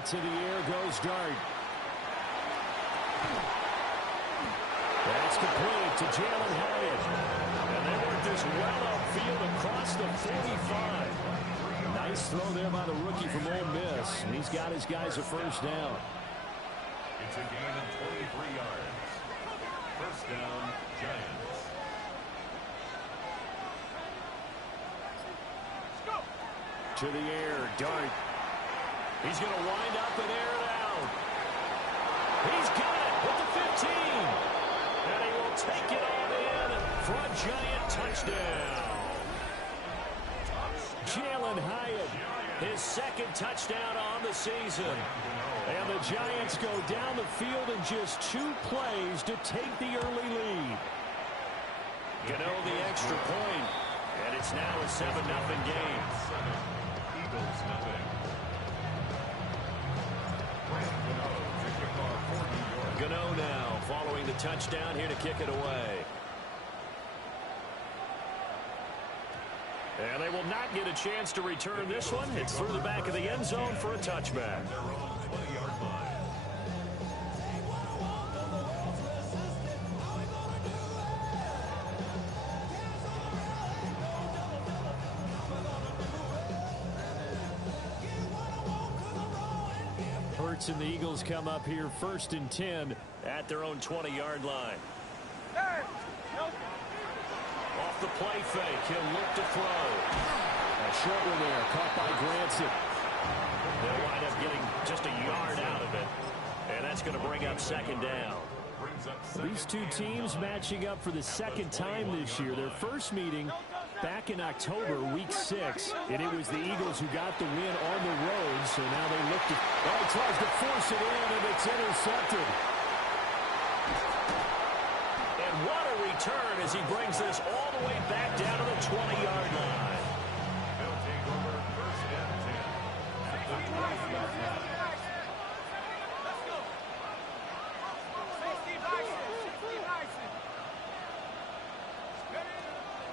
Right to the air goes Dart. That's complete to Jalen Hyatt. And they work this well upfield across the 45. Nice throw there by the rookie from Ole Miss. And he's got his guys a first down. It's a gain of 23 yards. First down, Giants. To the air, Dart. He's going to wind up and air it out. He's got it with the 15. And he will take it on in for a Giant touchdown. Jalen Hyatt, his second touchdown on the season. And the Giants go down the field in just 2 plays to take the early lead. Gano the extra point. And it's now a 7-0 game. Eagles nothing. Gano now following the touchdown here to kick it away. And they will not get a chance to return this one. It's through the back of the end zone for a touchback. Hurts and the Eagles come up here 1st and 10 at their own 20-yard line. Off the play fake, he'll look to throw. A short one there, caught by Granson. They'll wind up getting just a yard out of it. And that's going to bring up 2nd down. These two teams matching up for the 2nd time this year. Their first meeting back in October, week 6. And it was the Eagles who got the win on the road. So now they look to... Oh, he tries to force it in, and it's intercepted. And what a return as he brings this all the way back down to the 20-yard line. They'll take over 1st and 10. At the 25.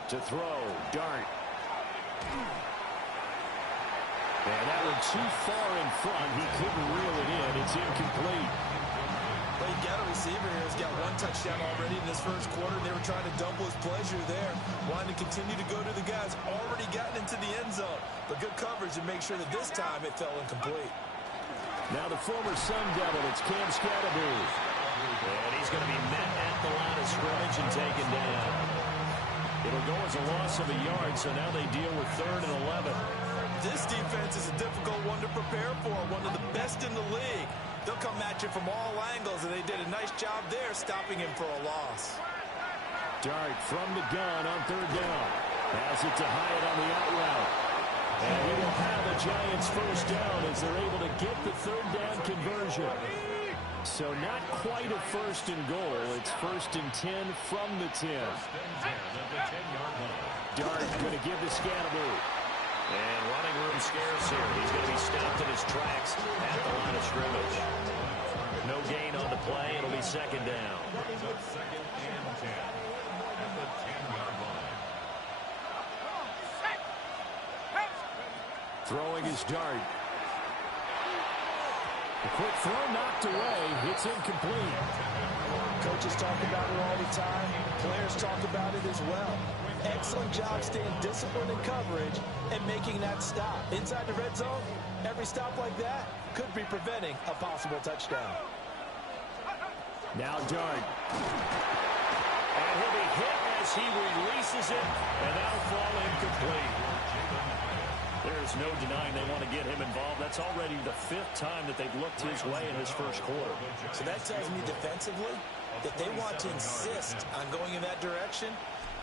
To throw, Dart. And that one too far in front. He couldn't reel it in. It's incomplete. Well, you got a receiver here who's got 1 touchdown already in this first quarter. They were trying to double his pleasure there. Wanting to continue to go to the guys already gotten into the end zone. But good coverage and make sure that this time it fell incomplete. Now the former Sun Devil, it's Cam Scatterby. And he's going to be met at the line of scrimmage and taken down. It'll go as a loss of a yard, so now they deal with 3rd and 11. This defense is a difficult one to prepare for, one of the best in the league. They'll come at you from all angles, and they did a nice job there stopping him for a loss. Dart from the gun on 3rd down. Has it to Hyatt on the out route. And he will have the Giants first down as they're able to get the 3rd down conversion. So not quite a 1st and goal. It's 1st and 10 from the 10. Dart going to give to Scatterby. And running room scarce here. He's going to be stopped in his tracks at the line of scrimmage. No gain on the play. It'll be 2nd down. 2nd and 10 at the 10-yard line. Throwing his Dart. A quick throw knocked away. It's incomplete. Coaches talk about it all the time. Players talk about it as well. Excellent job staying disciplined in coverage and making that stop. Inside the red zone, every stop like that could be preventing a possible touchdown. Now Dart. And he'll be hit as he releases it, and that'll fall incomplete. There's no denying they want to get him involved. That's already the 5th time that they've looked his way in his first quarter. So that tells me defensively that they want to insist on going in that direction.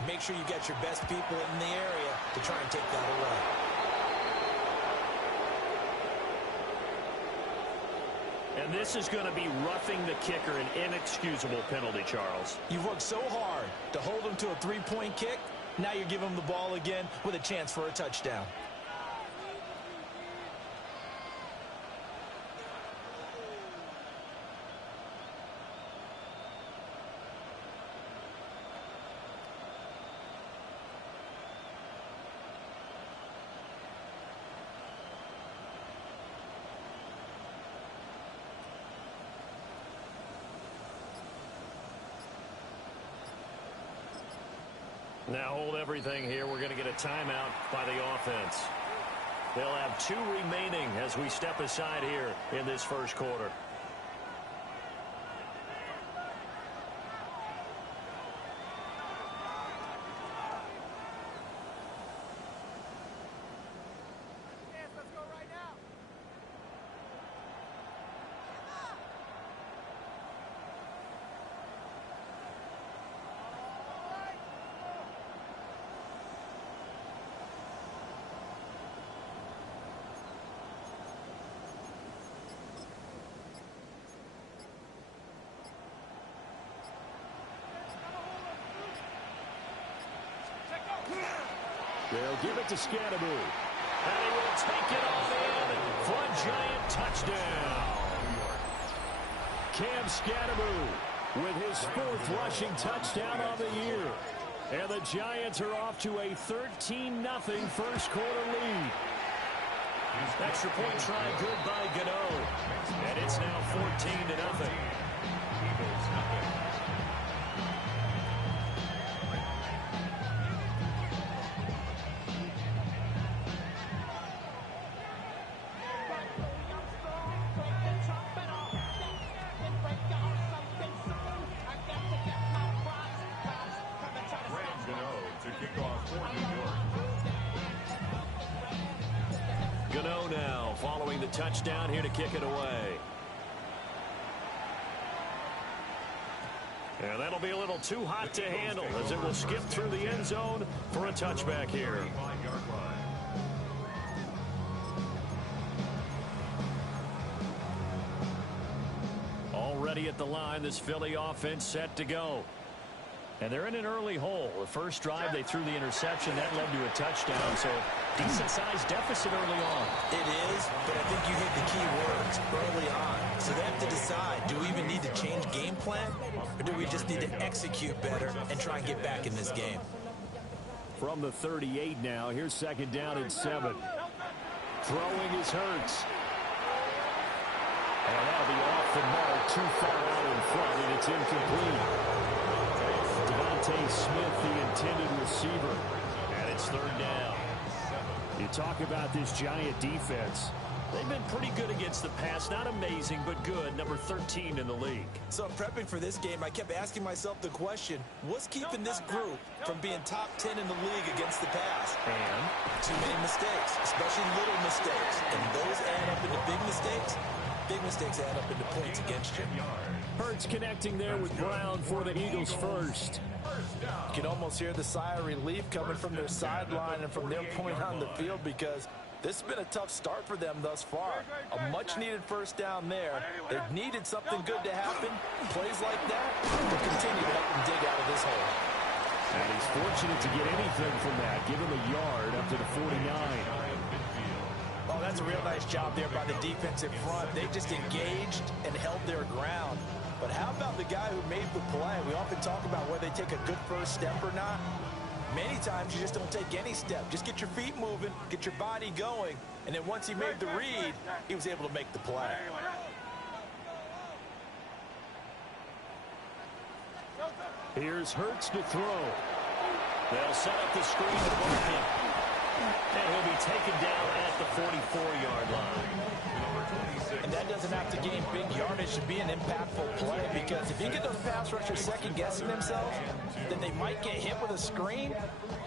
Make sure you get your best people in the area to try and take that away. And this is going to be roughing the kicker, an inexcusable penalty, Charles. You've worked so hard to hold him to a 3-point kick. Now you're giving him the ball again with a chance for a touchdown. Now hold everything here. We're going to get a timeout by the offense. They'll have 2 remaining as we step aside here in this first quarter. They'll give it to Scatterby. And he will take it all in for a giant touchdown. Cam Scatterby with his 4th rushing touchdown on the year. And the Giants are off to a 13-0 first quarter lead. Extra point try good by Gano. And it's now 14-0. Gano now following the touchdown here to kick it away. And that'll be a little too hot to handle as it will skip through the end zone for a touchback here. Already at the line, this Philly offense set to go. And they're in an early hole. The first drive, they threw the interception. That led to a touchdown. So decent-sized deficit early on. It is, but I think you hit the key words early on. So they have to decide, do we even need to change game plan? Or do we just need to execute better and try and get back in this game? From the 38 now, here's 2nd down and 7. Throwing is Hurts. And that'll be off the mark, too far out in front, and it's incomplete. Devontae Smith, the intended receiver. And it's 3rd down. You talk about this Giant defense. They've been pretty good against the pass. Not amazing, but good. Number 13 in the league. So prepping for this game, I kept asking myself the question, what's keeping this group from being top 10 in the league against the pass? And too many mistakes, especially little mistakes. And those add up into big mistakes. Big mistakes add up into points against you. Hurts connecting there with Brown for the Eagles first. You can almost hear the sigh of relief coming from their sideline and from their point on the field because this has been a tough start for them thus far. A much-needed first down there. They've needed something good to happen. Plays like that will continue to help them dig out of this hole. And he's fortunate to get anything from that. Give him a yard up to the 49. Oh, that's a real nice job there by the defensive front. They just engaged and held their ground. But how about the guy who made the play? We often talk about whether they take a good first step or not. Many times you just don't take any step. Just get your feet moving, get your body going, and then once he made the read, he was able to make the play. Here's Hurts to throw. They'll set up the screen to block him. And he'll be taken down at the 44-yard line. And that doesn't have to gain big yardage to be an impactful play because if you get those pass rushers second-guessing themselves, then they might get hit with a screen.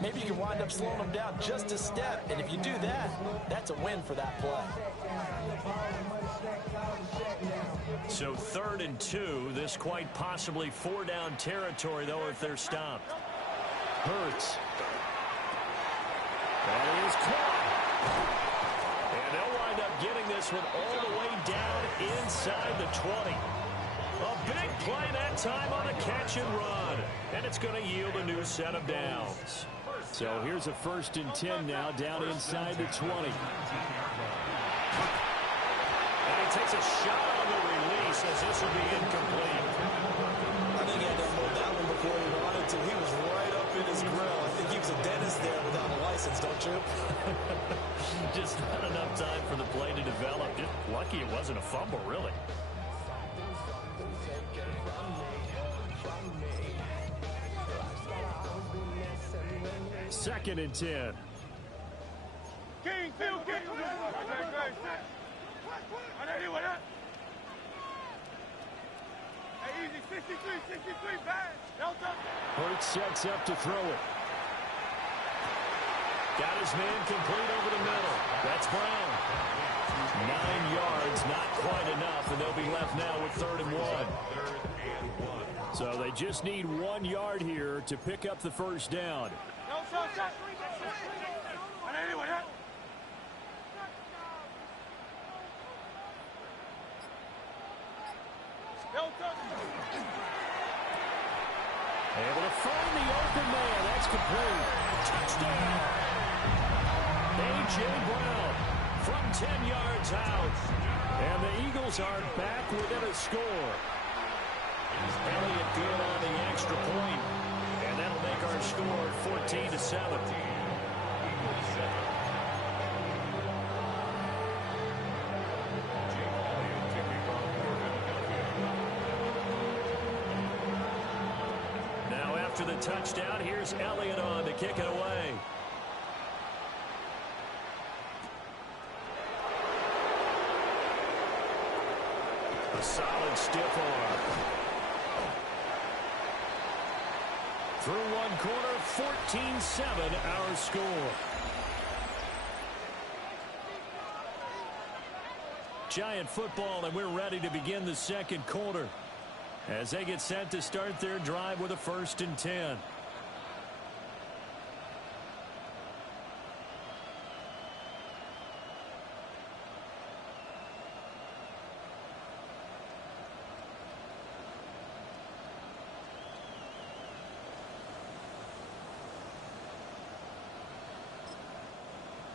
Maybe you can wind up slowing them down just a step. And if you do that, that's a win for that play. So 3rd and 2. This quite possibly 4-down territory, though, if they're stopped. Hurts. That is caught. And they'll wind up getting this one all the way down inside the 20. A big play that time on a catch and run. And it's going to yield a new set of downs. So here's a 1st and 10 now down inside the 20. And he takes a shot on the release as this will be incomplete. I think he had to hold that one before he wanted to. He was right up in his grill. I think he was a dentist there without a license, don't you? Just not enough time for the play to develop. Just lucky it wasn't a fumble, really. 2nd and 10. Hurts sets up to throw it. Got his man complete over the middle. That's Brown. 9 yards, not quite enough, and they'll be left now with 3rd and 1. So they just need 1 yard here to pick up the first down. Able to find the open man. That's complete. Touchdown. A.J. Brown from 10 yards out. And the Eagles are back within a score. Elliott good on the extra point. And that'll make our score 14-7. Now after the touchdown, here's Elliott on to kick it away. A solid stiff arm. Through one quarter, 14-7 our score. Giant football, and we're ready to begin the second quarter as they get set to start their drive with a 1st and 10.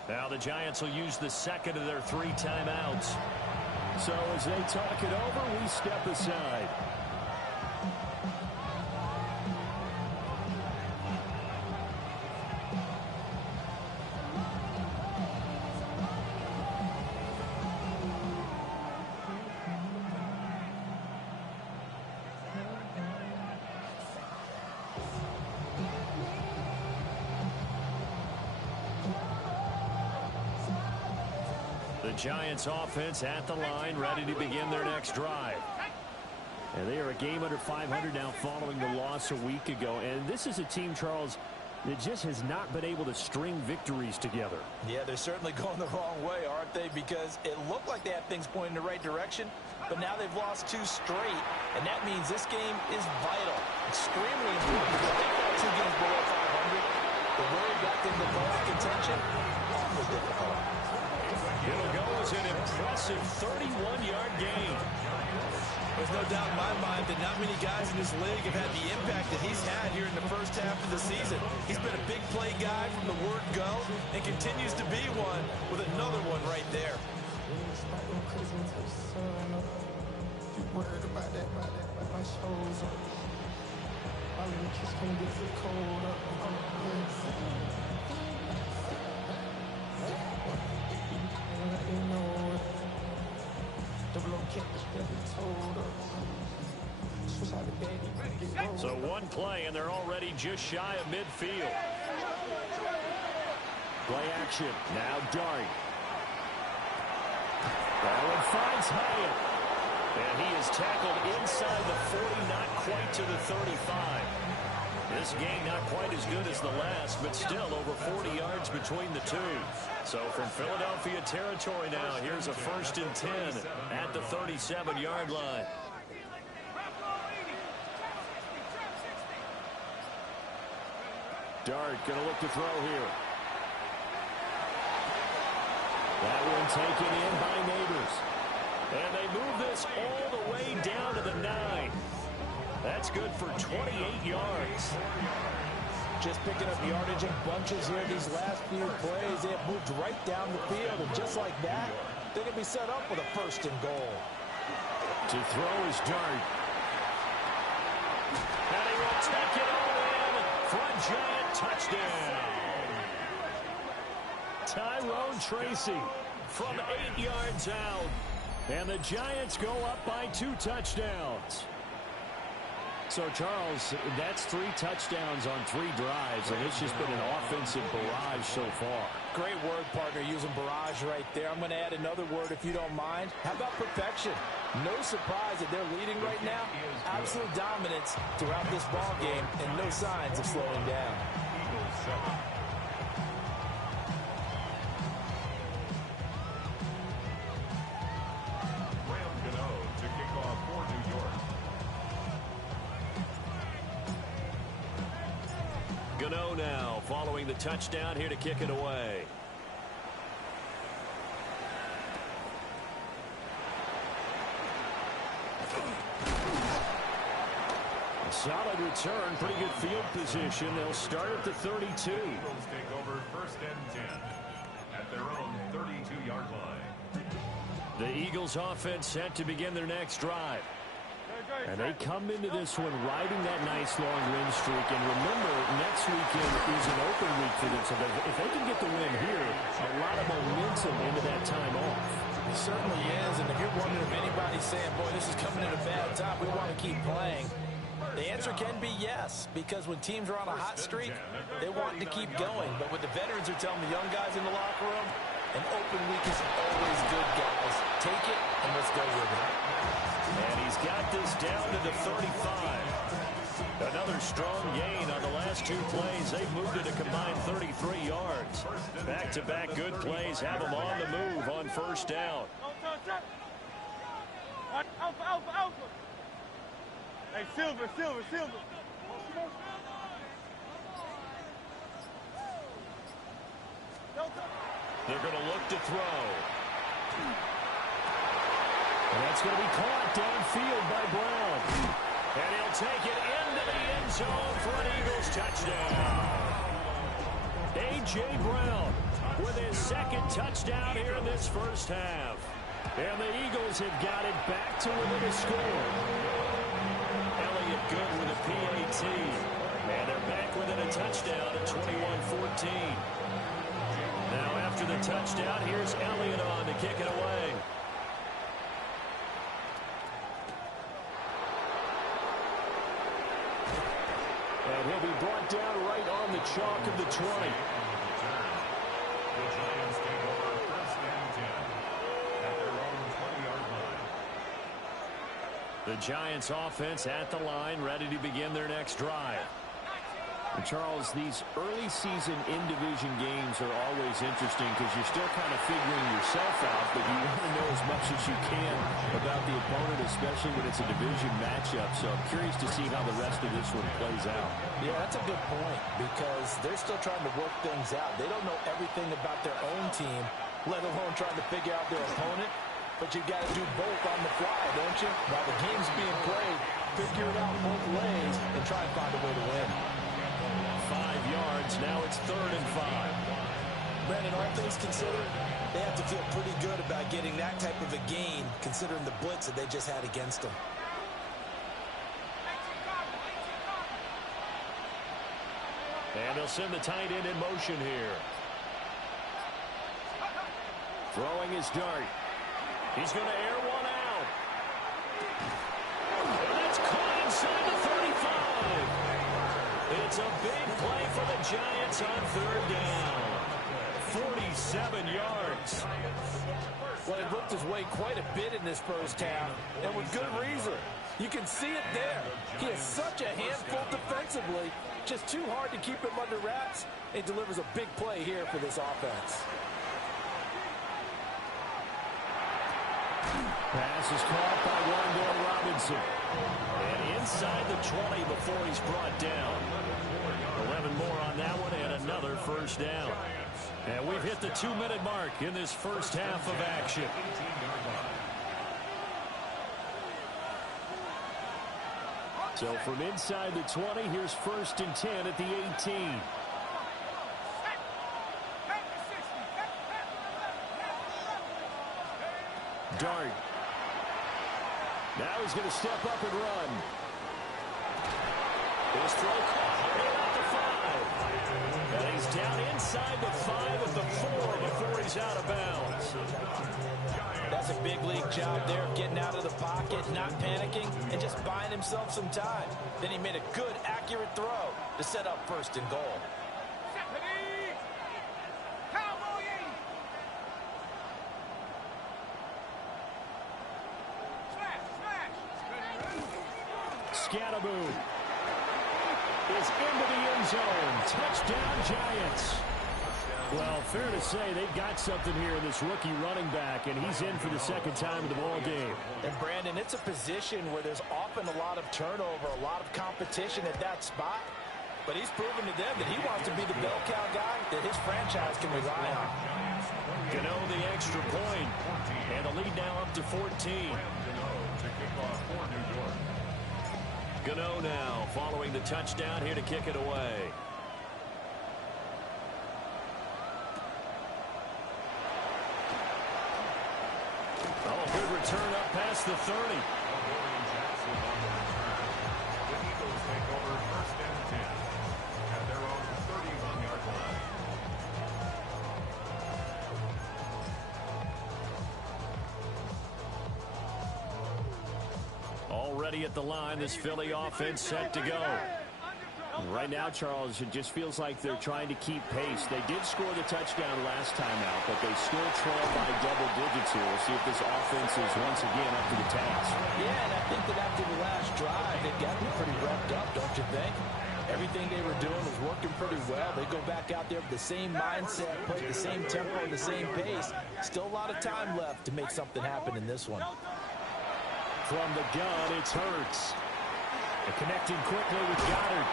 Now the Giants will use the 2nd of their 3 timeouts. So as they talk it over, we step aside. The Giants offense at the line, ready to begin their next drive. And they are a game under 500 now following the loss a week ago. And this is a team, Charles, that just has not been able to string victories together. Yeah, they're certainly going the wrong way, aren't they? Because it looked like they had things pointing in the right direction, but now they've lost 2 straight. And that means this game is vital, extremely important, because they've got 2 games below 500. The road got them to playoff contention. Awfully difficult. It'll go as an impressive 31-yard gain. There's no doubt in my mind that not many guys in this league have had the impact that he's had here in the first half of the season. He's been a big play guy from the word go and continues to be one with another one right there. So one play, and they're already just shy of midfield. Play action. Now Dart. That one finds Hyatt. And he is tackled inside the 40, not quite to the 35. This game not quite as good as the last, but still over 40 yards between the two. So from Philadelphia territory now, here's a 1st and 10 at the 37-yard line. Dart going to look to throw here. That one taken in by Neighbors. And they move this all the way down to the 9. That's good for 28 yards. Just picking up yardage in bunches here these last few plays. They have moved right down the field, and just like that, they're going to be set up with a 1st and goal. To throw is Dart. And he will take it all in for a Giant touchdown. Tyrone Tracy from 8 yards out. And the Giants go up by 2 touchdowns. So, Charles, that's 3 touchdowns on 3 drives, and it's just been an offensive barrage so far. Great word, partner, using barrage right there. I'm going to add another word if you don't mind. How about perfection? No surprise that they're leading right now. Absolute dominance throughout this ball game and no signs of slowing down. Eagles 7. Graham Gano to kick off for New York. Gano now following the touchdown here to kick it away. Solid return, pretty good field position. They'll start at the 32. Eagles take over 1st and 10 at their own 32-yard line. The Eagles offense set to begin their next drive. And they come into this one riding that nice long win streak. And remember, next weekend is an open week for them. So if they can get the win here, a lot of momentum into that time off. It certainly is. And if you're wondering if anybody's saying, boy, this is coming at a bad time, we want to keep playing, the answer can be yes, because when teams are on a hot streak, they want to keep going. But what the veterans are telling the young guys in the locker room, an open week is always good, guys. Take it, and let's go with it. And he's got this down to the 35. Another strong gain on the last 2 plays. They've moved it a combined 33 yards. Back-to-back good plays have them on the move on 1st down. Alpha. Hey, Silver. They're going to look to throw. And that's going to be caught downfield by Brown. And he'll take it into the end zone for an Eagles touchdown. A.J. Brown with his 2nd touchdown here in this 1st half. And the Eagles have got it back to within a score. Elliott good with a PAT. And they're back within a touchdown at 21-14. Now after the touchdown, here's Elliott on to kick it away. And he'll be brought down right on the chalk of the 20. The Giants take over 1st and 10 at their own 20-yard line. The Giants offense at the line, ready to begin their next drive. And Charles, these early season in-division games are always interesting because you're still kind of figuring yourself out, but you want to know as much as you can about the opponent, especially when it's a division matchup. So I'm curious to see how the rest of this one plays out. Yeah, that's a good point because they're still trying to work things out. They don't know everything about their own team, let alone trying to figure out their opponent. But you got to do both on the fly, don't you? While the game's being played, figure it out both ways and try and find a way to win. 5 yards. Now it's 3rd and 5. Brandon, all things considered, they have to feel pretty good about getting that type of a gain, considering the blitz that they just had against them. And they'll send the tight end in motion here. Throwing his dart. He's going to air one out. And that's caught inside the 35. It's a big play for the Giants on 3rd down. 47 yards. Well, it looked his way quite a bit in this 1st half, and with good reason. You can see it there. He is such a handful defensively, just too hard to keep him under wraps. It delivers a big play here for this offense. Pass is caught by Wan'Dale Robinson. And inside the 20 before he's brought down. 11 more on that one and another 1st down. And we've hit the 2-minute mark in this 1st half of action. So from inside the 20, here's 1st and 10 at the 18. Dart. Now he's going to step up and run. His throw caught at the 5. And he's down inside the 5 at the 4 before he's out of bounds. That's a big league job there, getting out of the pocket it, not panicking, and just buying himself some time. Then he made a good, accurate throw to set up first and goal. Scatterboom is into the end zone. Touchdown, Giants. Well, fair to say they've got something here in this rookie running back, and he's in for the second time in the ball game. And, Brandon, it's a position where there's often a lot of turnover, a lot of competition at that spot. But he's proven to them that he wants to be the bell cow guy that his franchise can rely on. Gano the extra point, and the lead now up to 14. Gano now following the touchdown here to kick it away. Oh, good return up past the 30. The Eagles take over first and 10 at their own 31-yard line. Already at the line, this Philly offense set to go. Right now, Charles, it just feels like they're trying to keep pace. They did score the touchdown last time out, but they still trail by double digits here. We'll see if this offense is once again up to the task. Yeah, and I think that after the last drive, they've got to be pretty revved up, don't you think? Everything they were doing was working pretty well. They go back out there with the same mindset, play the same tempo, the same pace. Still a lot of time left to make something happen in this one. From the gun, it's Hurts. They're connecting quickly with Goddard.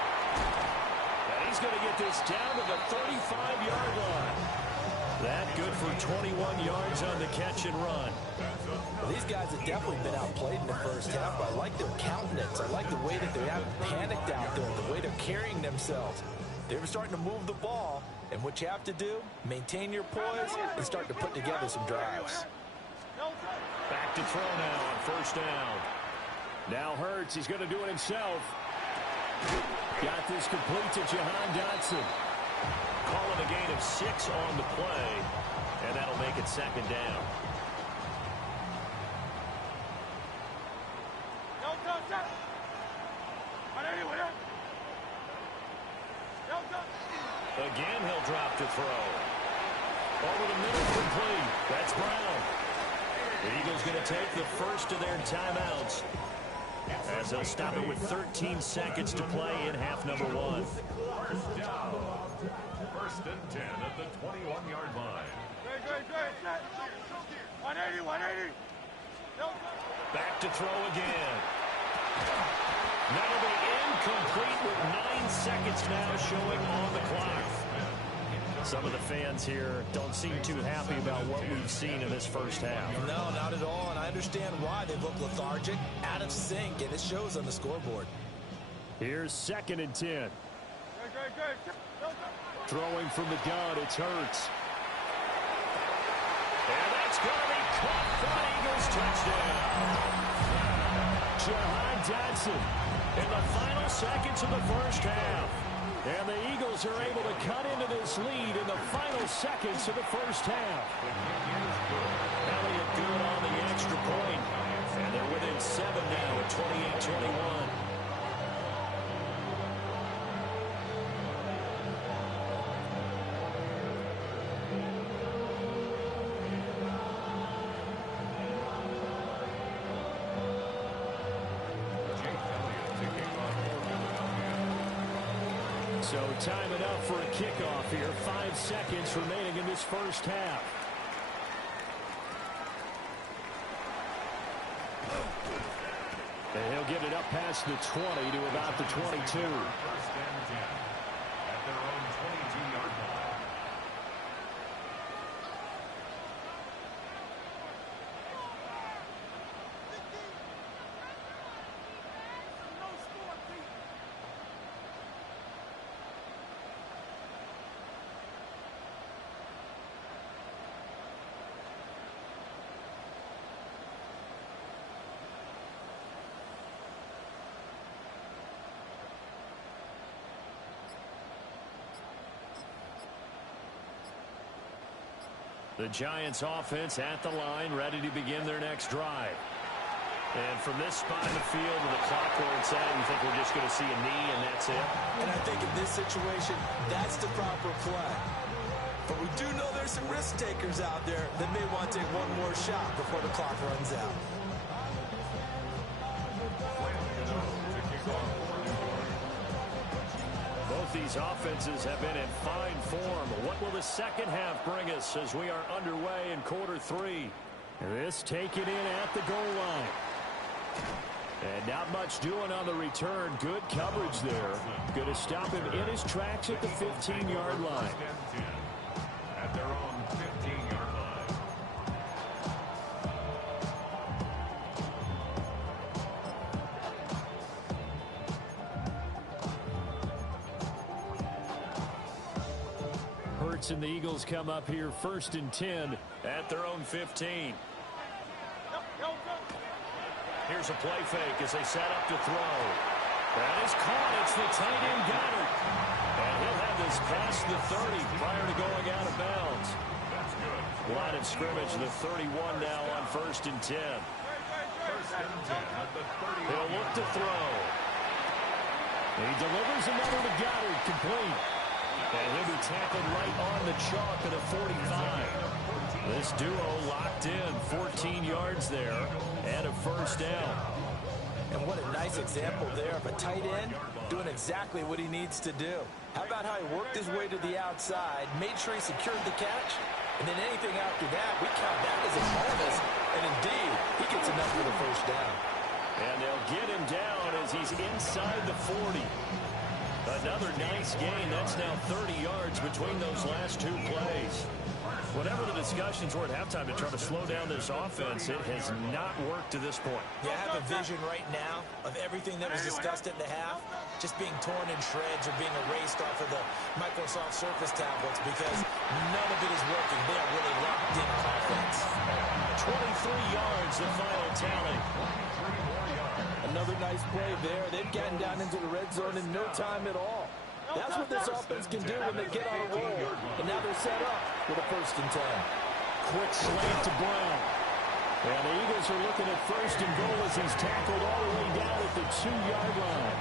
And he's going to get this down to the 35-yard line. That good for 21 yards on the catch and run. Well, these guys have definitely been outplayed in the first half, but I like their countenance. I like the way that they haven't panicked out there, the way they're carrying themselves. They were starting to move the ball, and what you have to do, maintain your poise and start to put together some drives. Back to throw now on first down. Now Hurts, he's going to do it himself. Got this complete to Jahan Dotson. Calling a gain of 6 on the play, and that'll make it second down. Again, he'll drop to throw. Over the middle, complete. That's Brown. The Eagles going to take the first of their timeouts, as they'll stop it with 13 seconds to play in half number 1. First down. First and 10 at the 21-yard line. 180. Back to throw again. That'll be incomplete with 9 seconds now showing on the clock. Some of the fans here don't seem too happy about what we've seen in this first half. No, not at all, and I understand why. They look lethargic, out of sync, and it shows on the scoreboard. Here's second and 10. Throwing from the gun, it's Hurts. And that's going to be caught for an Eagles touchdown. Jahan Dotson in the final seconds of the first half. And the Eagles are able to cut into this lead in the final seconds of the first half. Elliott good on the extra point. And they're within 7 now at 28-21. So time enough for a kickoff here. 5 seconds remaining in this first half. And he'll get it up past the 20 to about the 22. First and 10 at their own 22-yard line. The Giants offense at the line, ready to begin their next drive. And from this spot in the field to the clock where it's at, you think we're just going to see a knee and that's it? And I think in this situation, that's the proper play. But we do know there's some risk takers out there that may want to take one more shot before the clock runs out. Both these offenses have been in fine form. What will the second half bring us as we are underway in quarter three? This taken in at the goal line. And not much doing on the return. Good coverage there. Going to stop him in his tracks at the 15-yard line. At their own 15-yard line. Hurts and the Eagles come up here 1st and 10 at their own 15. Here's a play fake as they set up to throw. That is caught. It's the tight end Goddard. And he'll have this past the 30 prior to going out of bounds. That's good. Line of scrimmage, the 31 now on 1st and 10. 1st and 10 at the 30. He'll look to throw. He delivers another to Goddard, complete. And he'll be tackled right on the chalk at a 45. This duo locked in, 14 yards there, and a 1st down. And what a nice example there of a tight end doing exactly what he needs to do. How about how he worked his way to the outside, made sure he secured the catch, and then anything after that, we count that as a bonus. And indeed, he gets enough for the 1st down. And they'll get him down as he's inside the 40. Another nice gain. That's now 30 yards between those last two plays. Whatever the discussions were at halftime to try to slow down this offense, it has not worked to this point. Yeah, I have a vision right now of everything that was discussed at the half just being torn in shreds or being erased off of the Microsoft Surface tablets because none of it is working. They are really locked in offense. 23 yards, the final tally. Another nice play there. They've gotten down into the red zone in no time at all. That's what this offense can do when they get on a roll. And now they're set up with a 1st and 10. Quick slant to Brown. And the Eagles are looking at 1st and goal as he's tackled all the way down at the 2-yard line.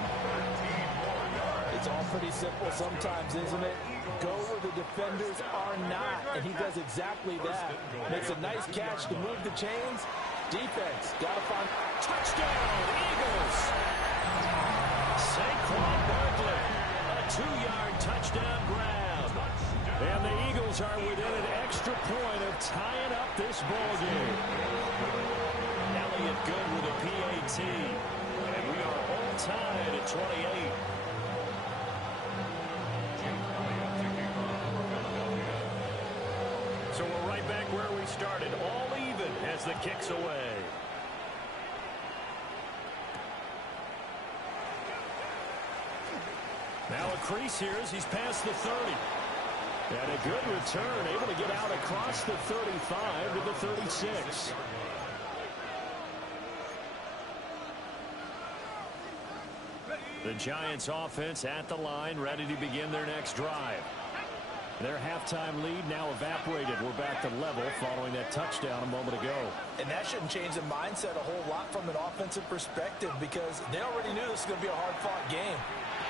It's all pretty simple sometimes, isn't it? Go where the defenders are not. And he does exactly that. Makes a nice catch to move the chains. Defense, got to find... Touchdown, Eagles! Saquon Barkley. 2-yard touchdown grab. And the Eagles are within an extra point of tying up this ball game. Elliott good with a PAT. And we are all tied at 28. So we're right back where we started. All even as the kick's away. Now a crease here as he's past the 30. And a good return, able to get out across the 35 to the 36. The Giants offense at the line, ready to begin their next drive. Their halftime lead now evaporated. We're back to level following that touchdown a moment ago. And that shouldn't change the mindset a whole lot from an offensive perspective because they already knew this was going to be a hard-fought game.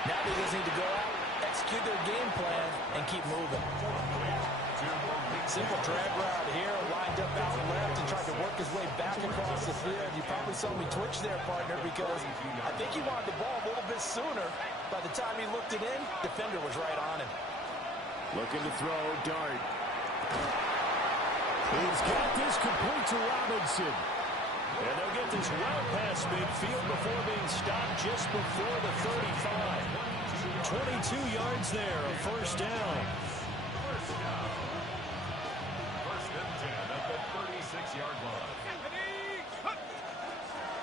Now they just need to go out, execute their game plan, and keep moving. Simple drag route here, lined up out left and tried to work his way back across the field. You probably saw me twitch there, partner, because I think he wanted the ball a little bit sooner. By the time he looked it in, defender was right on him. Looking to throw, Dart. He's got this complete to Robinson. And they'll get this well past midfield before being stopped just before the 35. 22 yards there, a 1st down. 1st and 10 at the 36-yard line.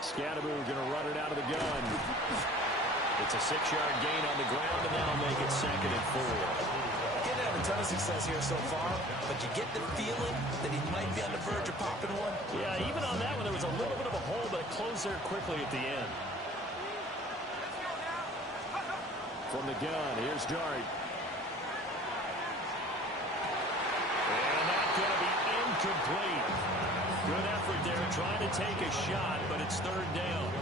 Scatteroo going to run it out of the gun. It's a 6-yard gain on the ground, and that'll make it 2nd and 4. Didn't have a ton of success here so far, but you get the feeling that he might be on the verge of popping one. Yeah, even on that one, there was a little bit of a hole, but it closed there quickly at the end. From the gun, here's Dart. And that's going to be incomplete. Good effort there, trying to take a shot, but it's third down.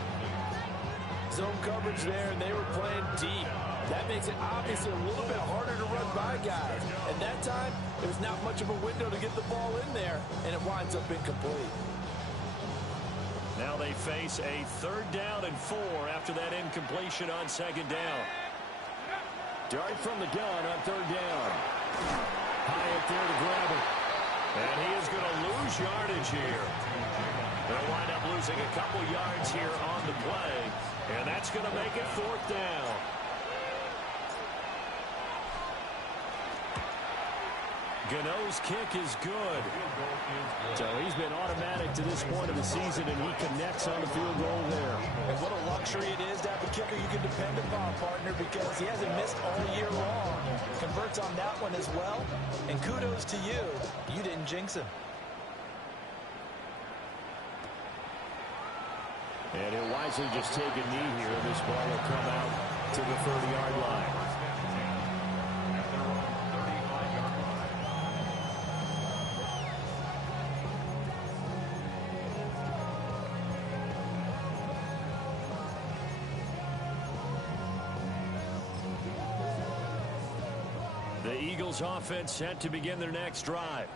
Zone coverage there, and they were playing deep. That makes it obviously a little bit harder to run by guys. And that time, there was not much of a window to get the ball in there, and it winds up incomplete. Now they face a 3rd down and 4 after that incompletion on 2nd down. Dart from the gun on 3rd down. High up there to grab it. And he is going to lose yardage here. They'll wind up losing a couple yards here on the play. And that's going to make it 4th down. Gano's kick is good. So he's been automatic to this point of the season, and he connects on the field goal there. And what a luxury it is to have a kicker you can depend upon, partner, because he hasn't missed all year long. Converts on that one as well. And kudos to you. You didn't jinx him. And he'll wisely just take a knee here. This ball will come out to the 30-yard line. The Eagles offense set to begin their next drive.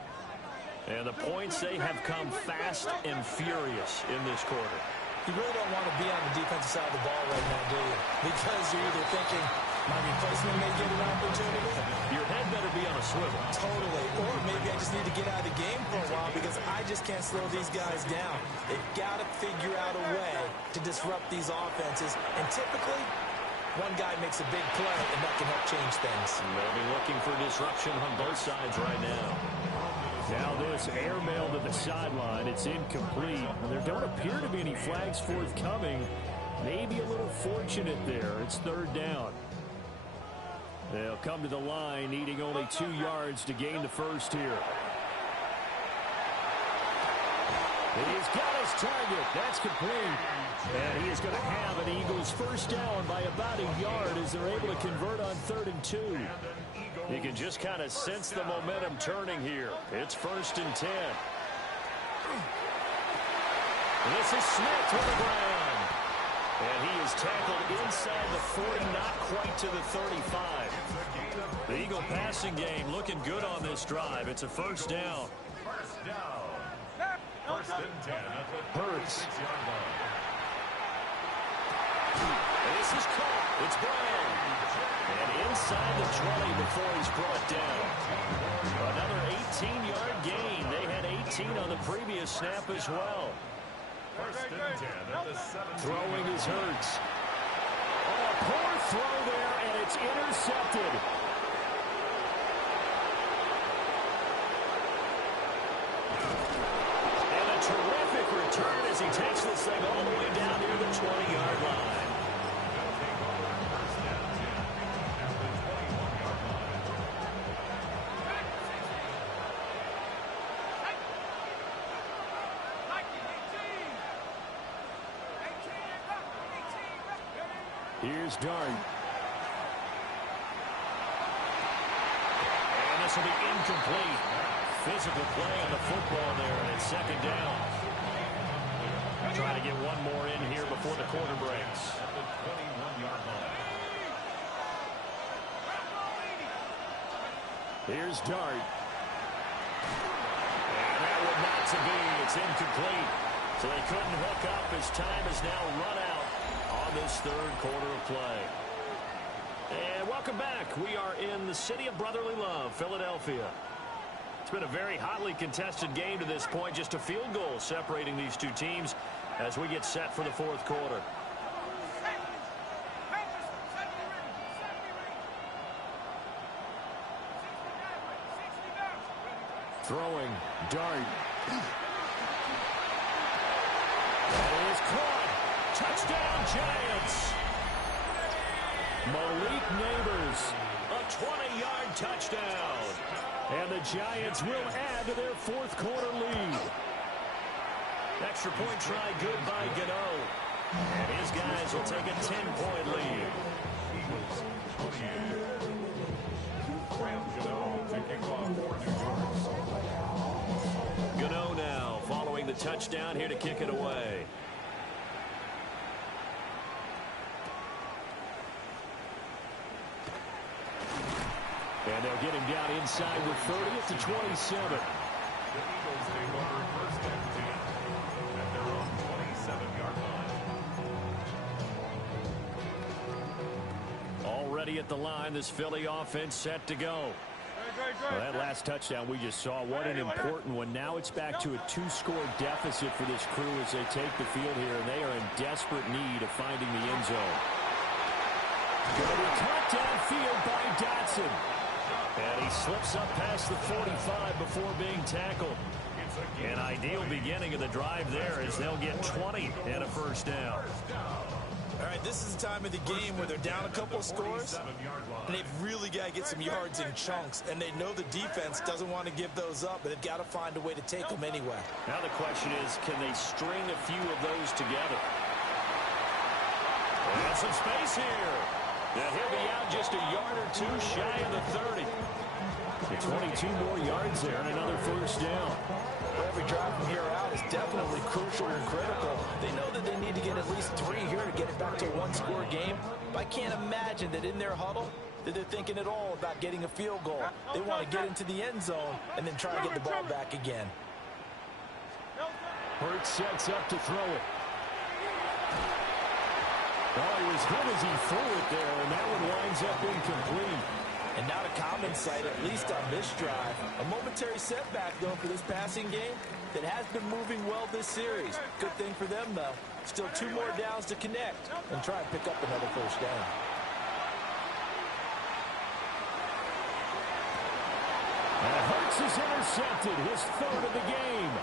And the points, they have come fast and furious in this quarter. You really don't want to be on the defensive side of the ball right now, do you? Because you're either thinking, my replacement may get an opportunity. Your head better be on a swivel. Totally. Or maybe I just need to get out of the game for a while because I just can't slow these guys down. They've got to figure out a way to disrupt these offenses. And typically, one guy makes a big play, and that can help change things. They'll be looking for disruption on both sides right now. Now this airmail to the sideline. It's incomplete. There don't appear to be any flags forthcoming. Maybe a little fortunate there. It's 3rd down. They'll come to the line, needing only 2 yards to gain the first here. He's got his target. That's complete. And he is going to have an Eagles first down by about a yard as they're able to convert on 3rd and 2. You can just kind of sense the momentum turning here. It's 1st and 10. This is Smith to the ground. And he is tackled inside the 40, not quite to the 35. The Eagle passing game looking good on this drive. It's a first down. First down. 1st and 10 at the Hurts. 36-yard line. This is caught. It's Brown. And inside the 20 before he's brought down. Another 18-yard gain. They had 18 on the previous snap as well. 1st and 10 at the 7. Throwing is Hurts. Oh, poor throw there, and it's intercepted. And a terrific return as he takes this thing all the way down near the 20-yard line. Here's Dart. And this will be incomplete. Physical play on the football there, and it's 2nd down. Trying to get one more in here before the quarter breaks. At the 21-yard line. Here's Dart. And that one not to be. It's incomplete. So they couldn't hook up as time has now run out on this 3rd quarter of play. And welcome back. We are in the city of brotherly love, Philadelphia. It's been a very hotly contested game to this point. Just a field goal separating these two teams as we get set for the 4th quarter. Throwing, Dart. That is caught. Touchdown, Giants. Malik Neighbors, a 20-yard touchdown. And the Giants will add to their 4th quarter lead. Extra point try good by Gano. And his guys will take a 10-point lead. Gano now following the touchdown here to kick it away. And they'll get him down inside with 30 at the 27. The Eagles take over first and 10 at their own 27-yard line. Already at the line, this Philly offense set to go. Well, that last touchdown we just saw, what an important one. Now it's back to a 2-score deficit for this crew as they take the field here, and they are in desperate need of finding the end zone. Going to be caught downfield by Dotson. And he slips up past the 45 before being tackled. An ideal beginning of the drive there as they'll get 20 and a first down. All right, this is the time of the game where they're down a couple of scores, and they've really got to get some yards in chunks, and they know the defense doesn't want to give those up, but they've got to find a way to take them anyway. Now the question is, can they string a few of those together? And some space here. Now he'll be out just a yard or two shy of the 30. 22 more yards there and another first down. Every drive from here out is definitely crucial and critical. They know that they need to get at least 3 here to get it back to a 1-score game. But I can't imagine that in their huddle that they're thinking at all about getting a field goal. They want to get into the end zone and then try to get the ball back again. Hurts sets up to throw it. Oh, he was good as he threw it there, and that one winds up incomplete. And not a common sight, at least on this drive. A momentary setback, though, for this passing game that has been moving well this series. Good thing for them, though. Still 2 more downs to connect and try and pick up another first down. And Hurts is intercepted, his 3rd of the game.